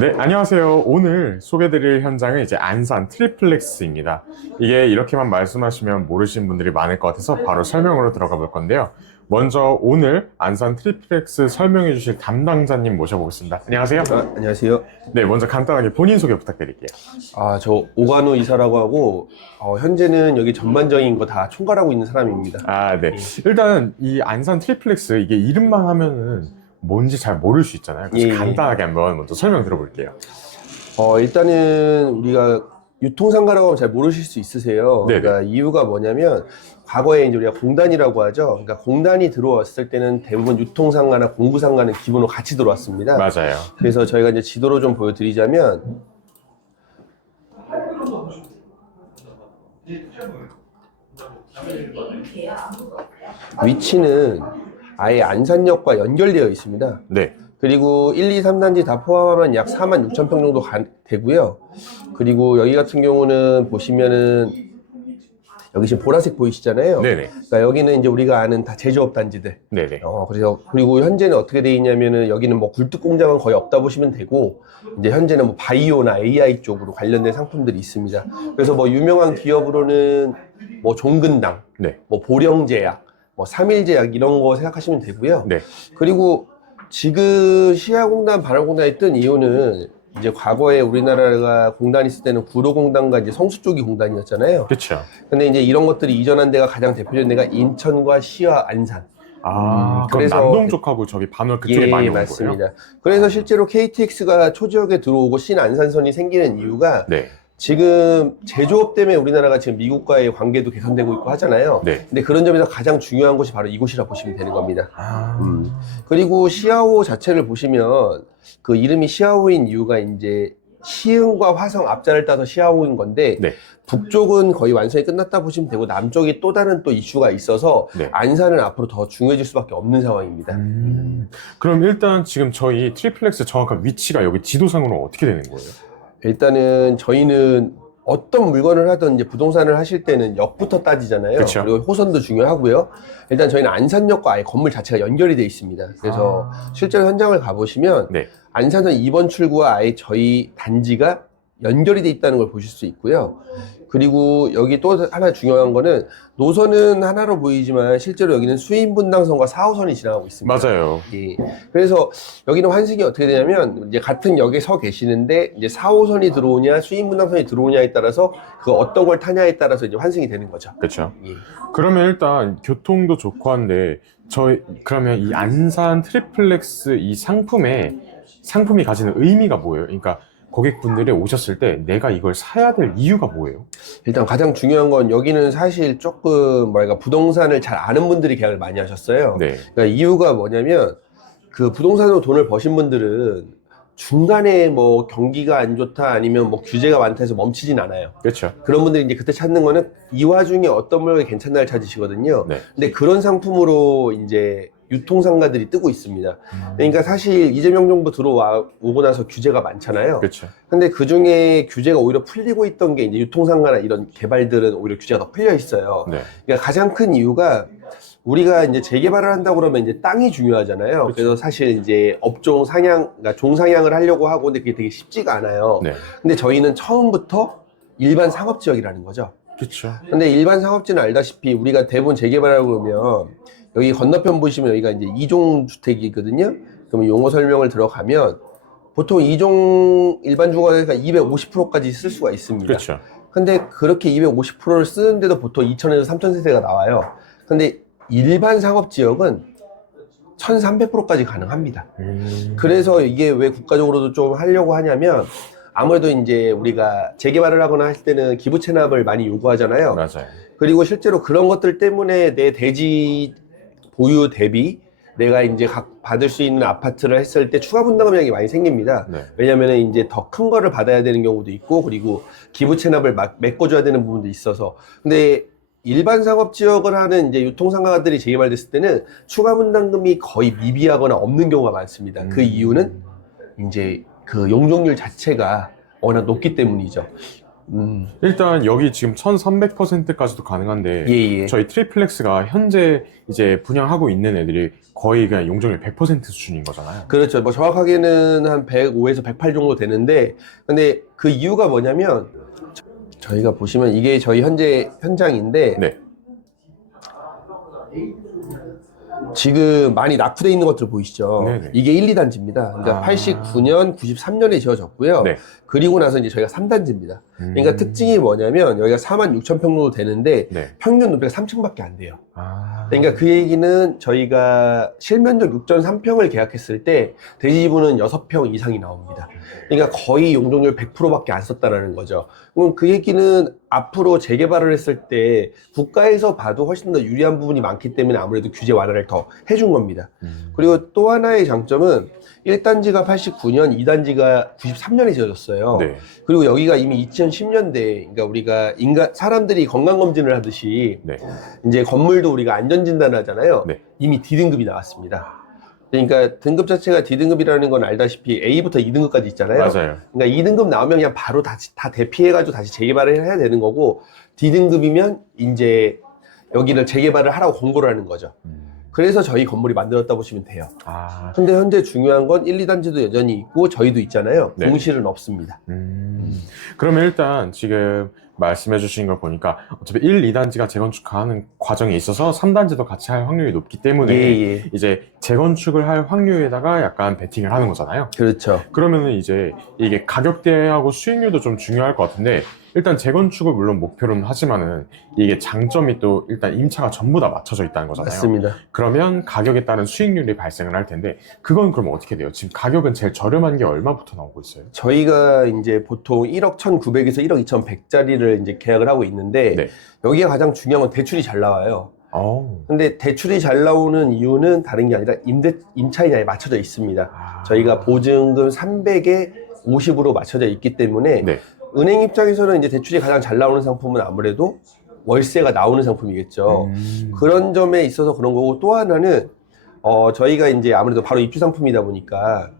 네, 안녕하세요. 오늘 소개드릴 현장은 이제 안산 트리플렉스입니다. 이게 이렇게만 말씀하시면 모르시는 분들이 많을 것 같아서 바로 설명으로 들어가 볼 건데요. 먼저 오늘 안산 트리플렉스 설명해 주실 담당자님 모셔보겠습니다. 안녕하세요. 안녕하세요. 네, 먼저 간단하게 본인 소개 부탁드릴게요. 저 오관우 이사라고 하고, 현재는 여기 전반적인 거 다 총괄하고 있는 사람입니다. 아, 네. 일단 이 안산 트리플렉스 이게 이름만 하면은 뭔지 잘 모를 수 있잖아요. 그래서 예, 예. 간단하게 한번 먼저 설명 들어볼게요. 일단은 우리가 유통상가라고 하면 잘 모르실 수 있으세요. 네네. 그러니까 이유가 뭐냐면, 과거에 이제 우리가 공단이라고 하죠. 그러니까 공단이 들어왔을 때는 대부분 유통상가나 공구상가는 기본으로 같이 들어왔습니다. 맞아요. 그래서 저희가 이제 지도로 좀 보여드리자면, 위치는 아예 안산역과 연결되어 있습니다. 네. 그리고 1, 2, 3단지 다 포함하면 약 4만 6천 평 정도 되고요. 그리고 여기 같은 경우는 보시면은 여기 지금 보라색 보이시잖아요. 네네. 그러니까 여기는 이제 우리가 아는 다 제조업 단지들. 네네. 그래서 그리고 현재는 어떻게 돼 있냐면은 여기는 뭐 굴뚝 공장은 거의 없다 보시면 되고, 이제 현재는 뭐 바이오나 AI 쪽으로 관련된 상품들이 있습니다. 그래서 뭐 유명한 기업으로는 뭐 종근당, 네. 뭐 보령제약, 뭐 삼일제약 이런 거 생각하시면 되고요. 네. 그리고 지금 시야공단, 반월공단이 뜬 이유는 이제 과거에 우리나라가 공단이 있을 때는 구로공단과 이제 성수 쪽이 공단이었잖아요. 그렇죠. 근데 이제 이런 것들이 이전한 데가 가장 대표적인 데가 인천과 시와 안산. 그럼 그래서 남동 쪽하고 저기 반월 그쪽에 많이 온 거예요? 맞습니다. 그래서 실제로 KTX가 초지역에 들어오고 신안산선이 생기는 이유가 네. 지금 제조업 때문에 우리나라가 지금 미국과의 관계도 개선되고 있고 하잖아요. 네. 근데 그런 점에서 가장 중요한 곳이 바로 이곳이라 보시면 되는 겁니다. 그리고 시아호 자체를 보시면 그 이름이 시아호인 이유가 이제 시흥과 화성 앞자를 따서 시아호인 건데, 네. 북쪽은 거의 완성이 끝났다 보시면 되고 남쪽이 또 다른 또 이슈가 있어서 네. 안산은 앞으로 더 중요해질 수밖에 없는 상황입니다. 그럼 일단 지금 저희 트리플렉스 정확한 위치가 여기 지도상으로 어떻게 되는 거예요? 일단은 저희는 어떤 물건을 하든 이제 부동산을 하실 때는 역부터 따지잖아요. 그쵸. 그리고 호선도 중요하고요. 일단 저희는 안산역과 아예 건물 자체가 연결이 돼 있습니다. 그래서 실제로 현장을 가보시면 네. 안산선 2번 출구와 아예 저희 단지가 연결이 돼 있다는 걸 보실 수 있고요. 그리고 여기 또 하나 중요한 거는 노선은 하나로 보이지만 실제로 여기는 수인분당선과 4호선이 지나가고 있습니다. 맞아요. 예. 그래서 여기는 환승이 어떻게 되냐면 이제 같은 역에 서 계시는데 이제 4호선이 들어오냐 수인분당선이 들어오냐에 따라서 그 어떤 걸 타냐에 따라서 이제 환승이 되는 거죠. 그렇죠. 예. 그러면 일단 교통도 좋고 한데 그러면 이 안산 트리플렉스 이 상품이 가지는 의미가 뭐예요? 그러니까 고객분들이 오셨을 때 내가 이걸 사야 될 이유가 뭐예요? 일단 가장 중요한 건 여기는 사실 조금 부동산을 잘 아는 분들이 계약을 많이 하셨어요. 네. 그러니까 이유가 뭐냐면 그 부동산으로 돈을 버신 분들은 중간에 뭐 경기가 안 좋다 아니면 뭐 규제가 많다 해서 멈추진 않아요. 그렇죠. 그런 분들이 이제 그때 찾는 거는 이 와중에 어떤 물건이 괜찮나를 찾으시거든요. 네. 근데 그런 상품으로 이제 유통상가들이 뜨고 있습니다. 그러니까 사실 이재명 정부 들어오고 나서 규제가 많잖아요. 그렇죠. 근데 그 중에 규제가 오히려 풀리고 있던 게 이제 유통상가나 이런 개발들은 오히려 규제가 더 풀려 있어요. 네. 그러니까 가장 큰 이유가 우리가 이제 재개발을 한다고 그러면 이제 땅이 중요하잖아요. 그쵸. 그래서 사실 이제 업종 상향, 그러니까 종상향을 하려고 하고 근데 그게 되게 쉽지가 않아요. 네. 근데 저희는 처음부터 일반 상업지역이라는 거죠. 그렇죠. 근데 일반 상업지는 알다시피 우리가 대부분 재개발하고 그러면 여기 건너편 보시면 여기가 이제 2종 주택이거든요. 그러면 용어 설명을 들어가면 보통 2종 일반 주거가 250%까지 쓸 수가 있습니다. 그렇죠. 근데 그렇게 250%를 쓰는데도 보통 2,000에서 3,000세대가 나와요. 근데 일반 상업지역은 1,300%까지 가능합니다. 그래서 이게 왜 국가적으로도 좀 하려고 하냐면 아무래도 이제 우리가 재개발을 하거나 할 때는 기부 체납을 많이 요구하잖아요. 맞아요. 그리고 실제로 그런 것들 때문에 내 대지 보유 대비 내가 이제 각 받을 수 있는 아파트를 했을 때 추가 분담금이 많이 생깁니다. 네. 왜냐면 이제 더 큰 거를 받아야 되는 경우도 있고, 그리고 기부 체납을 메꿔줘야 되는 부분도 있어서. 근데 일반 상업 지역을 하는 이제 유통상가들이 재개발됐을 때는 추가 분담금이 거의 미비하거나 없는 경우가 많습니다. 그 이유는 이제 그 용적률 자체가 워낙 높기 때문이죠. 일단 여기 지금 1300%까지도 가능한데 예. 저희 트리플렉스가 현재 이제 분양하고 있는 애들이 거의 그냥 용적률 100% 수준인 거잖아요. 그렇죠. 뭐 정확하게는 한 105에서 108 정도 되는데, 근데 그 이유가 뭐냐면 저희가 보시면 이게 저희 현재 현장인데 네. 지금 많이 낙후되어 있는 것들 보이시죠? 네네. 이게 1, 2단지입니다. 그러니까 아. 89년, 93년에 지어졌고요. 네. 그리고 나서 이제 저희가 3단지입니다. 그러니까 특징이 뭐냐면 여기가 46,000평 정도 되는데 네. 평균 높이가 3층밖에 안 돼요. 아. 그러니까 그 얘기는 저희가 실면적 6.3평을 계약했을 때 대지분은 6평 이상이 나옵니다. 그러니까 거의 용적률 100%밖에 안 썼다는 거죠. 그럼 그 얘기는 앞으로 재개발을 했을 때 국가에서 봐도 훨씬 더 유리한 부분이 많기 때문에 아무래도 규제 완화를 더 해준 겁니다. 그리고 또 하나의 장점은 1단지가 89년, 2단지가 93년에 지어졌어요. 네. 그리고 여기가 이미 2010년대, 그러니까 우리가 사람들이 건강검진을 하듯이 네. 이제 건물도 우리가 안전진단을 하잖아요. 네. 이미 D등급이 나왔습니다. 그러니까 등급 자체가 D등급이라는 건 알다시피 A부터 2등급까지 있잖아요. 맞아요. 그러니까 2등급 나오면 그냥 바로 다 대피해가지고 다시 재개발을 해야 되는 거고, D등급이면 이제 여기를 재개발을 하라고 공고를 하는 거죠. 그래서 저희 건물이 만들었다 보시면 돼요. 아. 근데 현재 중요한 건 1, 2단지도 여전히 있고 저희도 있잖아요. 네. 공실은 없습니다. 그러면 일단 지금 말씀해 주신 걸 보니까 어차피 1, 2단지가 재건축하는 과정에 있어서 3단지도 같이 할 확률이 높기 때문에 예. 이제 재건축을 할 확률에다가 약간 베팅을 하는 거잖아요. 그렇죠. 그러면은 이제 이게 가격대하고 수익률도 좀 중요할 것 같은데, 일단 재건축을 물론 목표로는 하지만은 이게 장점이 또 일단 임차가 전부 다 맞춰져 있다는 거잖아요. 맞습니다. 그러면 가격에 따른 수익률이 발생을 할 텐데, 그건 그럼 어떻게 돼요? 지금 가격은 제일 저렴한 게 얼마부터 나오고 있어요? 저희가 이제 보통 1억 1,900에서 1억 2,100짜리를 이제 계약을 하고 있는데, 네. 여기가 가장 중요한 건 대출이 잘 나와요. 어. 근데 대출이 잘 나오는 이유는 다른 게 아니라 임차인에 맞춰져 있습니다. 아. 저희가 보증금 300에 50으로 맞춰져 있기 때문에 네. 은행 입장에서는 이제 대출이 가장 잘 나오는 상품은 아무래도 월세가 나오는 상품이겠죠. 그런 점에 있어서 그런 거고, 또 하나는 저희가 이제 아무래도 바로 입주 상품이다 보니까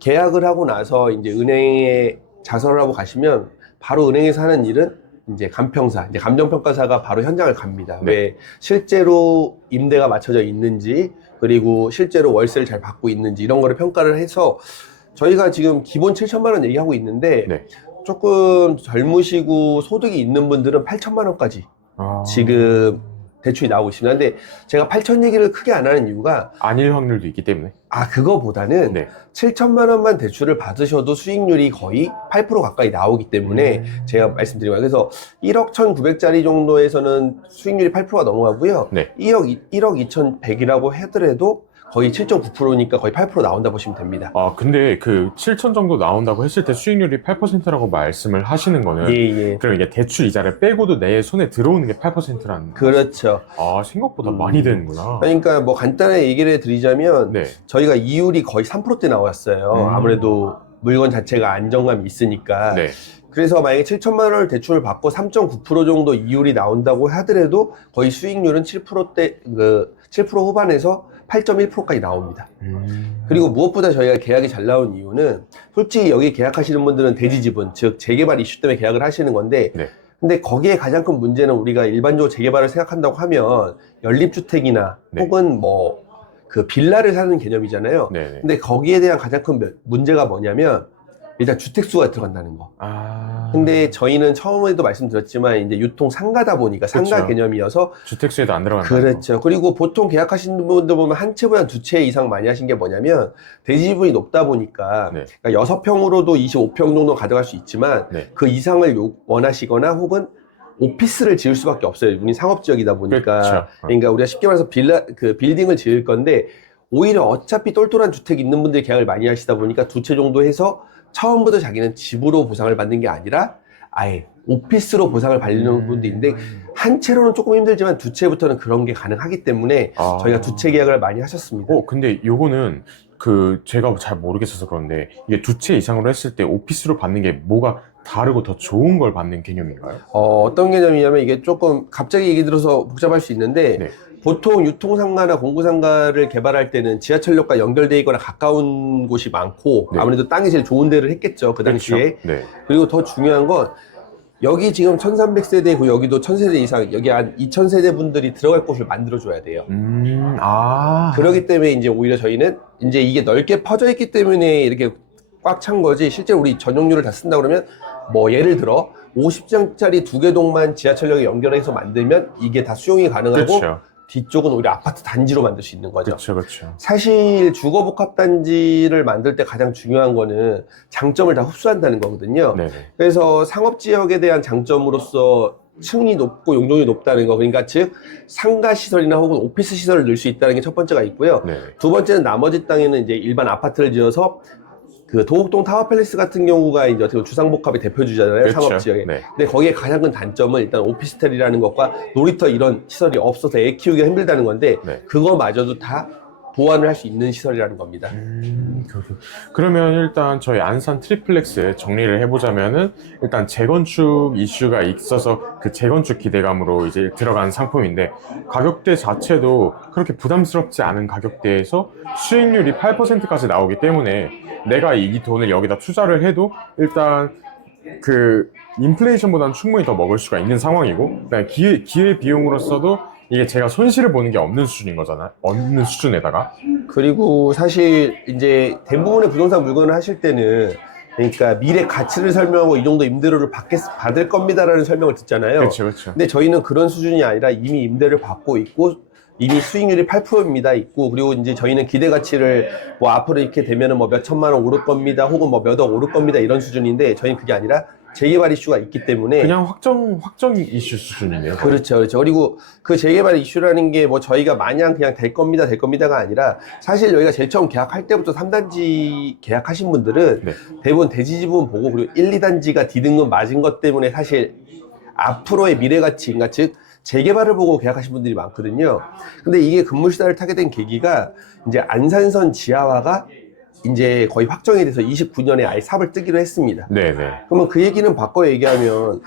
계약을 하고 나서 이제 은행에 자설을 하고 가시면 바로 은행에서 하는 일은 이제 감평사, 이제 감정평가사가 바로 현장을 갑니다. 네. 왜 실제로 임대가 맞춰져 있는지, 그리고 실제로 월세를 잘 받고 있는지 이런 거를 평가를 해서, 저희가 지금 기본 7천만 원 얘기하고 있는데 네. 조금 젊으시고 소득이 있는 분들은 8천만 원까지 아. 지금 대출이 나오고 있습니다. 근데 제가 8천 얘기를 크게 안 하는 이유가 아닐 확률도 있기 때문에. 그거보다는 네. 7천만 원만 대출을 받으셔도 수익률이 거의 8% 가까이 나오기 때문에 제가 말씀드린 거예요. 그래서 1억 1,900짜리 정도에서는 수익률이 8%가 넘어가고요. 네. 1억 2,100이라고 하더라도 거의 7.9%니까 거의 8% 나온다 보시면 됩니다. 아, 근데 그 7천 정도 나온다고 했을 때 수익률이 8%라고 말씀을 하시는 거는, 예. 그럼 이게 대출 이자를 빼고도 내 손에 들어오는 게 8%라는. 그렇죠. 아, 생각보다 많이 되는구나. 그러니까 뭐 간단하게 얘기를 드리자면 네. 저희가 이율이 거의 3%대 나왔어요. 아무래도 물건 자체가 안정감이 있으니까. 네. 그래서 만약에 7천만 원을 대출을 받고 3.9% 정도 이율이 나온다고 하더라도 거의 수익률은 7%대, 7% 후반에서 8.1%까지 나옵니다. 그리고 무엇보다 저희가 계약이 잘 나온 이유는, 솔직히 여기 계약하시는 분들은 대지지분, 즉 재개발 이슈 때문에 계약을 하시는 건데, 네. 근데 거기에 가장 큰 문제는 우리가 일반적으로 재개발을 생각한다고 하면 연립주택이나 네. 혹은 뭐 그 빌라를 사는 개념이잖아요. 네네. 근데 거기에 대한 가장 큰 문제가 뭐냐면 일단 주택수가 들어간다는 거. 아. 근데 저희는 처음에도 말씀드렸지만 이제 유통 상가다 보니까 상가 그렇죠. 개념이어서. 주택수에도 안 들어간다. 그렇죠. 그리고 보통 계약하시는 분들 보면 한 채보다 두 채 이상 많이 하신 게 뭐냐면 대지분이 높다 보니까, 네. 그러니까 6평으로도 25평 정도 가져갈 수 있지만 네. 그 이상을 원하시거나 혹은 오피스를 지을 수밖에 없어요. 우리 상업지역이다 보니까. 그렇죠. 그러니까 우리가 쉽게 말해서 빌딩을 지을 건데, 오히려 어차피 똘똘한 주택이 있는 분들이 계약을 많이 하시다 보니까 두 채 정도 해서 처음부터 자기는 집으로 보상을 받는 게 아니라 아예 오피스로 보상을 받는 분도 있는데, 한 채로는 조금 힘들지만 두 채부터는 그런 게 가능하기 때문에 저희가 두 채 계약을 많이 하셨습니다. 근데 요거는 제가 잘 모르겠어서 그런데, 이게 두 채 이상으로 했을 때 오피스로 받는 게 뭐가 다르고 더 좋은 걸 받는 개념인가요? 어떤 개념이냐면, 이게 조금 갑자기 얘기 들어서 복잡할 수 있는데, 네. 보통 유통상가나 공구상가를 개발할 때는 지하철역과 연결되어 있거나 가까운 곳이 많고, 네. 아무래도 땅이 제일 좋은 데를 했겠죠, 그 당시에. 그렇죠. 네. 그리고 더 중요한 건 여기 지금 1300세대고 여기도 1000세대 이상, 여기 한 2000세대 분들이 들어갈 곳을 만들어줘야 돼요. 그렇기 때문에 이제 오히려 저희는 이제 이게 넓게 퍼져 있기 때문에 이렇게 꽉 찬 거지, 실제 우리 전용률을 다 쓴다 그러면 뭐 예를 들어 50층짜리 2개 동만 지하철역에 연결해서 만들면 이게 다 수용이 가능하고 그렇죠. 뒤쪽은 오히려 아파트 단지로 만들 수 있는 거죠. 그렇죠, 그렇죠. 사실 주거복합단지를 만들 때 가장 중요한 거는 장점을 다 흡수한다는 거거든요. 네네. 그래서 상업지역에 대한 장점으로서 층이 높고 용적률이 높다는 거, 그러니까 즉 상가시설이나 혹은 오피스 시설을 넣을 수 있다는 게 첫 번째가 있고요. 네. 두 번째는 나머지 땅에는 이제 일반 아파트를 지어서 그 도곡동 타워팰리스 같은 경우가 이제 어떻게 보면 주상복합의 대표주잖아요. 그렇죠. 상업지역에. 네. 근데 거기에 가장 큰 단점은 일단 오피스텔이라는 것과 놀이터 이런 시설이 없어서 애 키우기가 힘들다는 건데 네. 그거마저도 다 보완을 할 수 있는 시설이라는 겁니다. 그러면 일단 저희 안산 트리플렉스 정리를 해보자면은 일단 재건축 이슈가 있어서 그 재건축 기대감으로 이제 들어간 상품인데 가격대 자체도 그렇게 부담스럽지 않은 가격대에서 수익률이 8%까지 나오기 때문에 내가 이 돈을 여기다 투자를 해도 일단 그 인플레이션보다는 충분히 더 먹을 수가 있는 상황이고 그다음에 기회 비용으로서도 이게 제가 손실을 보는 게 없는 수준인 거잖아요. 없는 수준에다가. 그리고 사실 이제 대부분의 부동산 물건을 하실 때는 그러니까 미래 가치를 설명하고 이 정도 임대료를 받을 겁니다라는 설명을 듣잖아요. 그렇죠, 그렇죠. 근데 저희는 그런 수준이 아니라 이미 임대를 받고 있고 이미 수익률이 8%입니다 있고, 그리고 이제 저희는 기대 가치를 뭐 앞으로 이렇게 되면은 뭐 몇 천만 원 오를 겁니다 혹은 뭐 몇 억 오를 겁니다 이런 수준인데 저희는 그게 아니라 재개발 이슈가 있기 때문에 그냥 확정 이슈 수준이네요. 그렇죠, 그렇죠. 그리고 그 재개발 이슈라는 게 뭐 저희가 마냥 그냥 될 겁니다가 아니라 사실 여기가 제일 처음 계약할 때부터 3단지 계약하신 분들은 네. 대부분 대지지분 보고 그리고 1, 2단지가 디등급 맞은 것 때문에 사실 앞으로의 미래 가치, 그러니까 즉 재개발을 보고 계약하신 분들이 많거든요. 근데 이게 급물시다를 타게 된 계기가 이제 안산선 지하화가 이제 거의 확정이 돼서 29년에 아예 삽을 뜨기로 했습니다. 네네. 그러면 그 얘기는 바꿔 얘기하면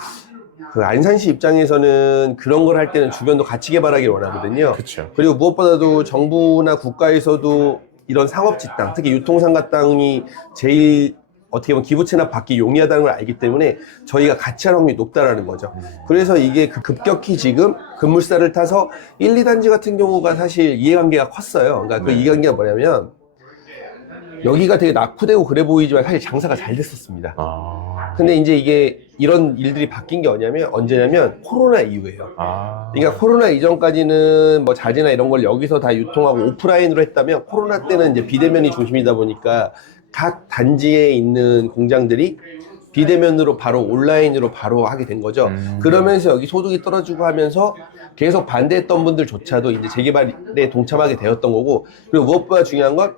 그 안산시 입장에서는 그런 걸 할 때는 주변도 같이 개발하길 원하거든요. 그렇죠. 그리고 무엇보다도 정부나 국가에서도 이런 상업지 땅, 특히 유통상가 땅이 제일 어떻게 보면 기부 체납 받기 용이하다는 걸 알기 때문에 저희가 같이 할 확률이 높다라는 거죠. 그래서 이게 급격히 지금 급물살을 타서 1, 2단지 같은 경우가 사실 이해관계가 컸어요. 그러니까 그 이해관계가 뭐냐면 여기가 되게 낙후되고 그래 보이지만 사실 장사가 잘 됐었습니다. 근데 이제 이게 이런 일들이 바뀐 게 언제냐면 코로나 이후에요. 그러니까 코로나 이전까지는 뭐 자재나 이런 걸 여기서 다 유통하고 오프라인으로 했다면 코로나 때는 이제 비대면이 중심이다 보니까 각 단지에 있는 공장들이 비대면으로 바로 온라인으로 바로 하게 된 거죠. 그러면서 여기 소득이 떨어지고 하면서 계속 반대했던 분들조차도 이제 재개발에 동참하게 되었던 거고, 그리고 무엇보다 중요한 건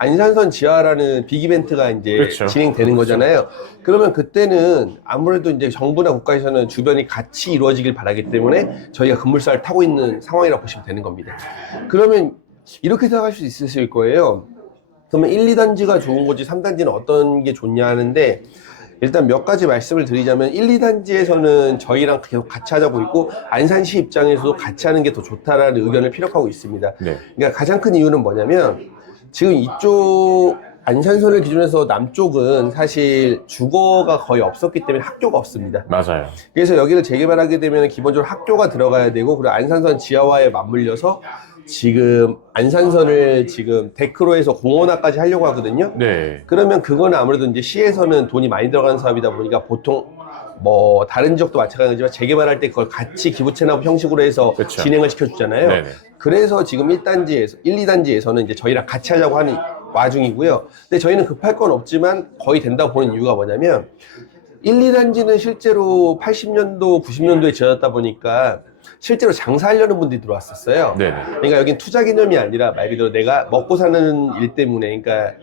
안산선 지하라는 빅이벤트가 이제 그렇죠. 진행되는 거잖아요. 그러면 그때는 아무래도 이제 정부나 국가에서는 주변이 같이 이루어지길 바라기 때문에 저희가 급물살을 타고 있는 상황이라고 보시면 되는 겁니다. 그러면 이렇게 생각할 수 있으실 거예요. 그러면 1, 2단지가 좋은 거지 3단지는 어떤 게 좋냐 하는데, 일단 몇 가지 말씀을 드리자면 1, 2단지에서는 저희랑 계속 같이 하자고 있고 안산시 입장에서도 같이 하는 게 더 좋다라는 의견을 피력하고 있습니다. 네. 그러니까 가장 큰 이유는 뭐냐면 지금 이쪽 안산선을 기준해서 남쪽은 사실 주거가 거의 없었기 때문에 학교가 없습니다. 맞아요. 그래서 여기를 재개발하게 되면 기본적으로 학교가 들어가야 되고, 그리고 안산선 지하화에 맞물려서 지금 안산선을 지금 데크로해서 공원화까지 하려고 하거든요. 네. 그러면 그거는 아무래도 이제 시에서는 돈이 많이 들어가는 사업이다 보니까 보통 뭐 다른 지역도 마찬가지지만 재개발할 때 그걸 같이 기부채납 형식으로 해서 그쵸. 진행을 시켜주잖아요. 네네. 그래서 지금 1단지에서 1, 2단지에서는 이제 저희랑 같이 하자고 하는 와중이고요. 근데 저희는 급할 건 없지만 거의 된다고 보는 이유가 뭐냐면 1, 2단지는 실제로 80년도, 90년도에 지어졌다 보니까 실제로 장사하려는 분들이 들어왔었어요. 네네. 그러니까 여긴 투자 개념이 아니라 말 그대로 내가 먹고 사는 일 때문에, 그러니까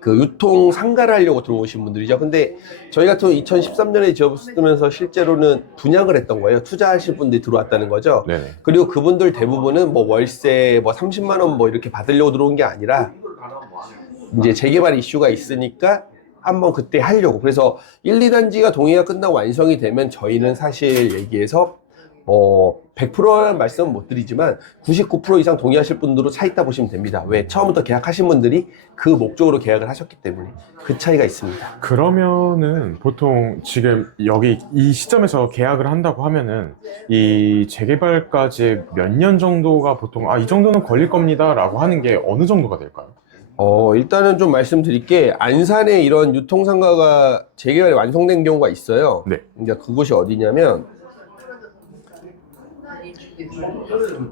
그 유통 상가를 하려고 들어오신 분들이죠. 근데 저희 같은 2013년에 지어쓰면서 실제로는 분양을 했던 거예요. 투자하실 분들이 들어왔다는 거죠. 네네. 그리고 그분들 대부분은 뭐 월세 뭐 30만 원 뭐 이렇게 받으려고 들어온 게 아니라 이제 재개발 이슈가 있으니까 한번 그때 하려고. 그래서 1, 2단지가 동의가 끝나고 완성이 되면 저희는 사실 얘기해서 100%라는 말씀은 못 드리지만 99% 이상 동의하실 분들로 차 있다 보시면 됩니다. 왜? 처음부터 계약하신 분들이 그 목적으로 계약을 하셨기 때문에 그 차이가 있습니다. 그러면은 보통 지금 여기 이 시점에서 계약을 한다고 하면은 이 재개발까지 몇 년 정도가 보통 이 정도는 걸릴 겁니다 라고 하는 게 어느 정도가 될까요? 일단은 좀 말씀드릴 게 안산에 이런 유통상가가 재개발이 완성된 경우가 있어요. 네. 이제 그곳이 어디냐면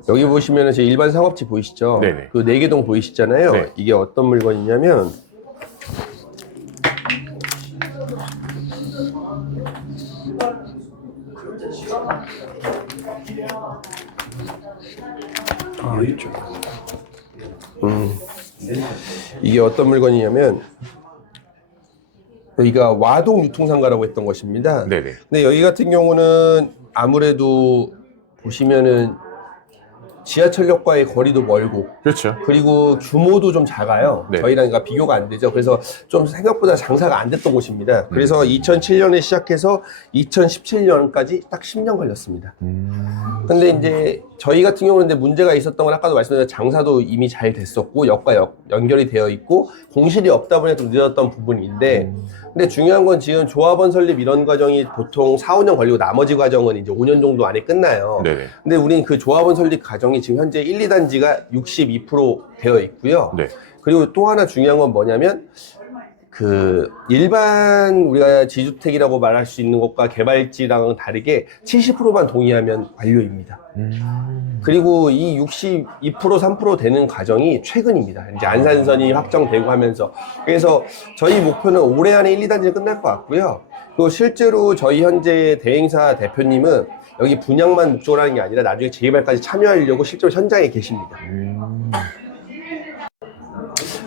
여기 보시면은 제 일반 상업지 보이시죠? 네네. 그 네개동 보이시잖아요. 네. 이게 어떤 물건이냐면 이쪽. 이게 어떤 물건이냐면 여기가 와동 유통상가라고 했던 것입니다. 네네. 근데 여기 같은 경우는 아무래도 보시면은 지하철역과의 거리도 멀고 그렇죠. 그리고 규모도 좀 작아요. 네. 저희랑 그러니까 비교가 안 되죠. 그래서 좀 생각보다 장사가 안 됐던 곳입니다. 그래서 2007년에 시작해서 2017년까지 딱 10년 걸렸습니다. 근데 이제 저희 같은 경우는 근데 문제가 있었던 건 아까도 말씀드린 장사도 이미 잘 됐었고 역과 연결이 되어 있고 공실이 없다 보니 좀 늦었던 부분인데 근데 중요한 건 지금 조합원 설립 이런 과정이 보통 4, 5년 걸리고 나머지 과정은 이제 5년 정도 안에 끝나요. 네네. 근데 우린 그 조합원 설립 과정이 지금 현재 1, 2단지가 62% 되어 있고요. 네. 그리고 또 하나 중요한 건 뭐냐면 그 일반 우리가 지주택이라고 말할 수 있는 것과 개발지랑은 다르게 70%만 동의하면 완료입니다. 그리고 이 62%, 3% 되는 과정이 최근입니다. 이제 안산선이 확정되고 하면서. 그래서 저희 목표는 올해 안에 1, 2단지는 끝날 것 같고요. 그리고 실제로 저희 현재 대행사 대표님은 여기 분양만 목적으로 하는 게 아니라 나중에 재개발까지 참여하려고 실제로 현장에 계십니다.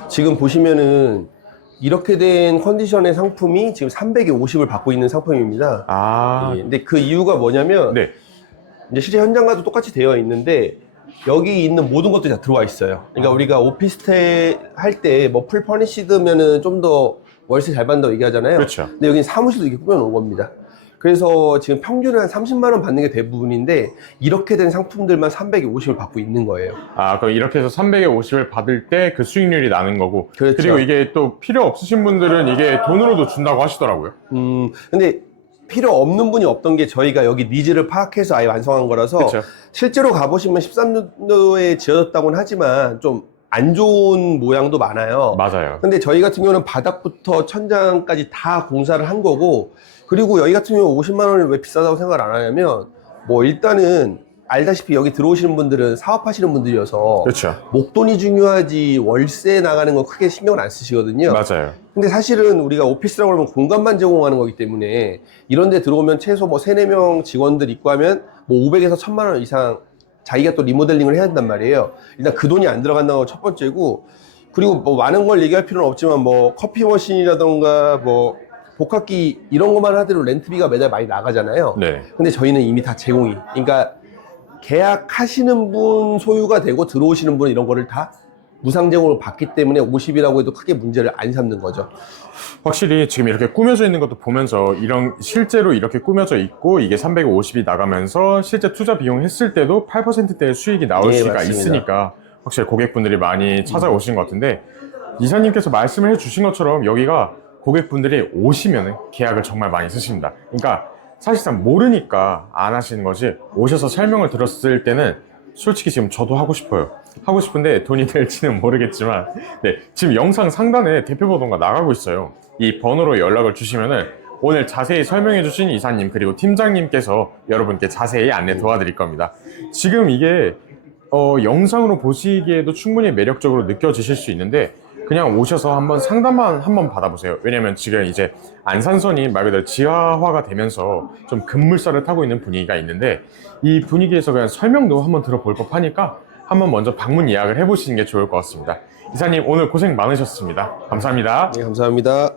지금 보시면은 이렇게 된 컨디션의 상품이 지금 350을 받고 있는 상품입니다. 예, 근데 그 이유가 뭐냐면 네. 이제 실제 현장과도 똑같이 되어 있는데 여기 있는 모든 것들이 다 들어와 있어요. 그러니까 우리가 오피스텔 할 때 뭐 풀 퍼니시드면은 좀 더 월세 잘 받는다고 얘기하잖아요. 그렇죠. 근데 여기는 사무실도 이렇게 꾸며놓은 겁니다. 그래서 지금 평균은 한 30만 원 받는 게 대부분인데 이렇게 된 상품들만 350을 받고 있는 거예요. 그럼 이렇게 해서 350을 받을 때 그 수익률이 나는 거고. 그렇죠. 그리고 이게 또 필요 없으신 분들은 이게 돈으로도 준다고 하시더라고요. 근데 필요 없는 분이 없던 게 저희가 여기 니즈를 파악해서 아예 완성한 거라서 그쵸. 실제로 가보시면 13년도에 지어졌다고는 하지만 좀 안 좋은 모양도 많아요. 맞아요. 근데 저희 같은 경우는 바닥부터 천장까지 다 공사를 한 거고 그리고 여기 같은 경우 50만 원을 왜 비싸다고 생각을 안 하냐면 뭐 일단은 알다시피 여기 들어오시는 분들은 사업하시는 분들이어서 그렇죠. 목돈이 중요하지 월세 나가는 거 크게 신경을 안 쓰시거든요. 맞아요. 근데 사실은 우리가 오피스라고 하면 공간만 제공하는 거기 때문에 이런 데 들어오면 최소 뭐 3, 4명 직원들 있고 하면 뭐 500에서 1000만 원 이상 자기가 또 리모델링을 해야 된단 말이에요. 일단 그 돈이 안 들어간다는 건 첫 번째고 그리고 뭐 많은 걸 얘기할 필요는 없지만 뭐 커피 머신이라던가 뭐 복합기 이런 것만 하더라도 렌트비가 매달 많이 나가잖아요. 네. 근데 저희는 이미 다 제공이. 그러니까 계약하시는 분 소유가 되고 들어오시는 분은 이런 거를 다 무상제공으로 받기 때문에 50이라고 해도 크게 문제를 안 삼는 거죠. 확실히 지금 이렇게 꾸며져 있는 것도 보면서 이런 실제로 이렇게 꾸며져 있고 이게 350이 나가면서 실제 투자 비용 했을 때도 8%대의 수익이 나올 예, 수가 맞습니다. 있으니까 확실히 고객분들이 많이 찾아오신 것 같은데 이사님께서 말씀을 해주신 것처럼 여기가 고객분들이 오시면 계약을 정말 많이 쓰십니다. 그러니까 사실상 모르니까 안 하시는 거지 오셔서 설명을 들었을 때는 솔직히 지금 저도 하고 싶어요. 하고 싶은데 돈이 될지는 모르겠지만 네, 지금 영상 상단에 대표 번호가 나가고 있어요. 이 번호로 연락을 주시면은 오늘 자세히 설명해 주신 이사님 그리고 팀장님께서 여러분께 자세히 안내 도와드릴 겁니다. 지금 이게 영상으로 보시기에도 충분히 매력적으로 느껴지실 수 있는데 그냥 오셔서 한번 상담만 한번 받아보세요. 왜냐면 지금 이제 안산선이 말 그대로 지하화가 되면서 좀 급물살을 타고 있는 분위기가 있는데 이 분위기에서 그냥 설명도 한번 들어볼 법하니까 한번 먼저 방문 예약을 해보시는 게 좋을 것 같습니다. 이사님 오늘 고생 많으셨습니다. 감사합니다. 네, 감사합니다.